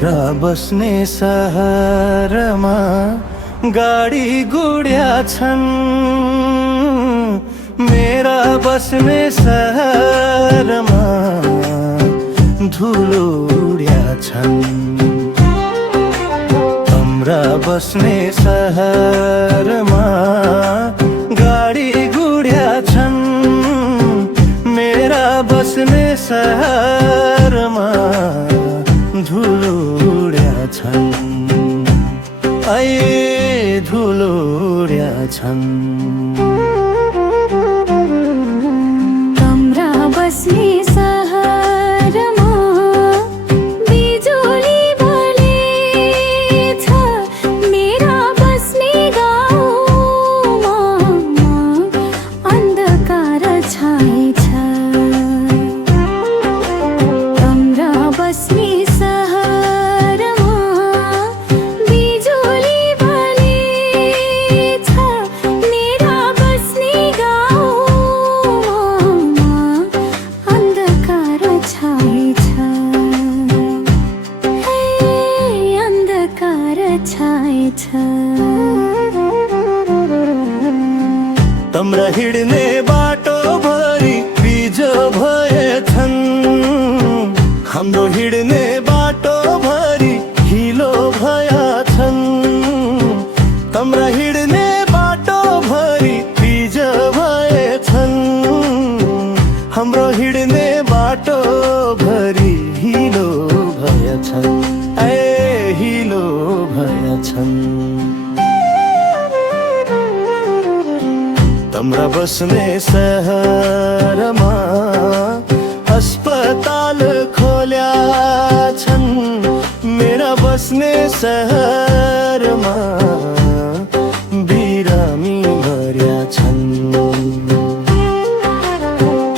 तम्रा बस्ने सहरमा गाडी गुड्या छन्, मेरा बस्ने सहरमा धुलो उड्या छन्। तम्रा बस्ने सहरमा गाडी गुड्या छन्, मेरा बस्ने सहरमा धुलो उड्या छन्। ऐ धुलो उड्या छन्। तम्रा बस्ने सहरमा बिजुली बलेछ, मेरा बस्ने गाउँमा अन्धकार छाएछ। तम्रा बस्ने सहरमा बिजुली बलेछ, मेरा बस्ने गाउँमा अन्धकार छाएछ। अन्धकार छाएछ। तम्रा हिँड्ने बाटो भरि बिजो भएछन्, हाम्रो हिँड्ने बाटो भरि हिलो भया छन्। तम्रा हिँड्ने बाटो भरि बिजो भएछन्, हाम्रो हिँड्ने बाटो भरि हिलो भएछन्। ए हिलो भएछन्। तम्रा बस्ने सहरमा अस्पताल खोल्या छन्, मेरा बस्ने सहरमा बिरामी मर्या छन्।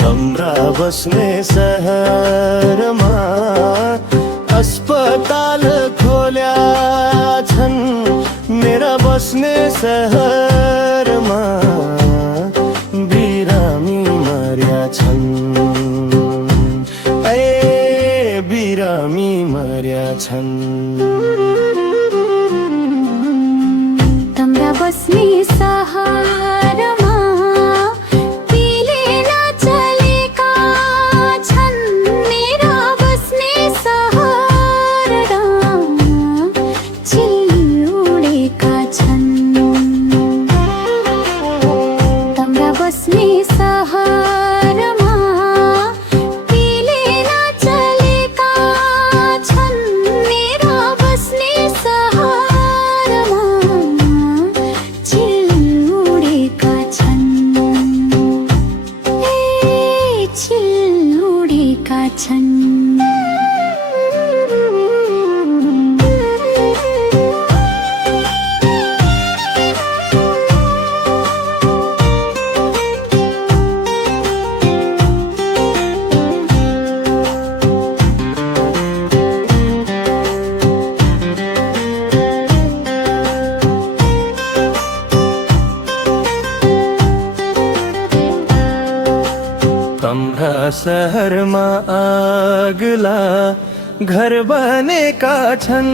तम्रा बस्ने सहरमा अस्पताल खोल्या छन्, मेरा बस्ने सहरमा बिरामी मर्या छन्। ए बिरामी मर्या छन्। तम्रा बस्ने सहरमा पीले नचलेका छन्, मेरा बस्ने सहरमा चिल उडेका छन्। तम्रा बस्ने सहरमा पीले नचलेका छन्, मेरा बस्ने सहरमा चिल उडेका छन्। चिल उडेका छन्। तम्रा सहरमा अग्ला घर बनेका छन्,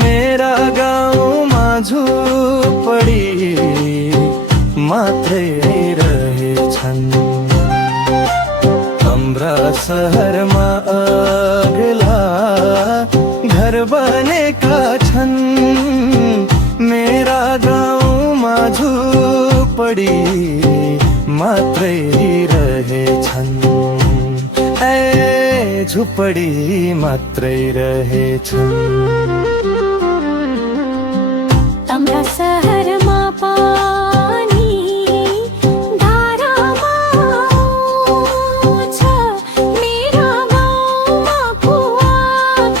मेरा गाउँमा झुपडी मात्रै रहेछन्। तम्रा सहरमा अग्ला घर बनेका छन्, मेरा गाउँमा झुपडी मात्रै रहेछन्। ए झुपडी मात्रै रहेछन्। तम्रा सहरमा पानी धारामा आउँछ, मेरा गाउँमा कुवा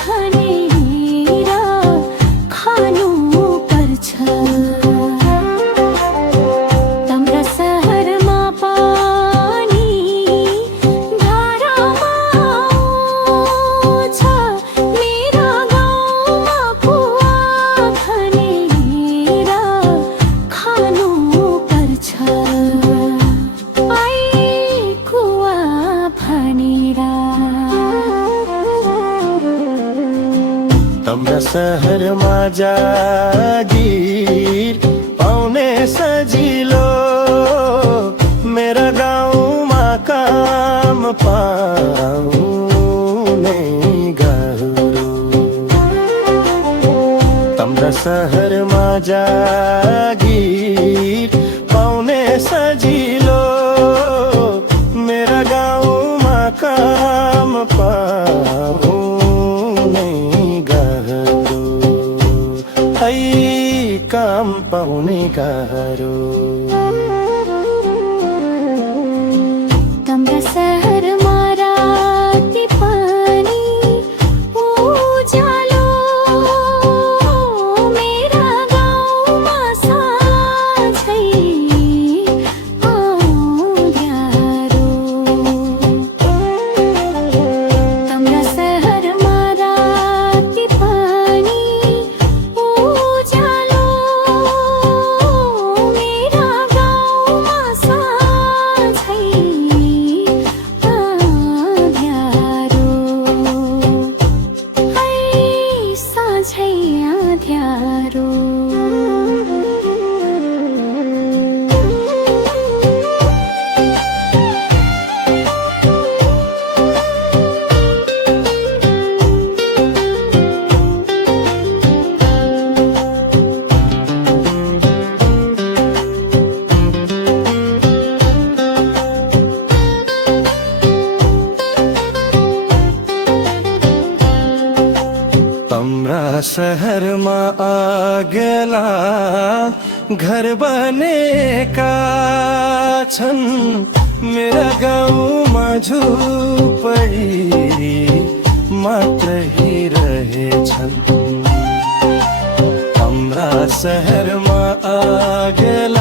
खनेर खानु पर्छ। तम्रा सहरमा पानी धारामा आउँछ, मेरा गाउँमा कुवा खनेर खानु तम्रा सहरमा जागिर पाउने सजिलो, मेरा गाउँमा काम पाउने गाह्रो। तम्रा सहरमा जागिर पाउने सजिलो, मेरा गाउँमा काम पाउने गाह्रो। है काम पाउने गाह्रो। तम्रा सहरमा राति पनि उज्यालो, मेरा गाउँमा साँझै अँध्यारो। तम्रा सहरमा राति पनि उज्यालो, मेरा गाउँमा साँझै अँध्यारो। है साँझै अँध्यारो। तम्रा सहरमा अग्ला घर बनेका छन्, मेरा गाउँमा झुपडी मात्रै रहेछन्। तम्रा सहरमा अग्ला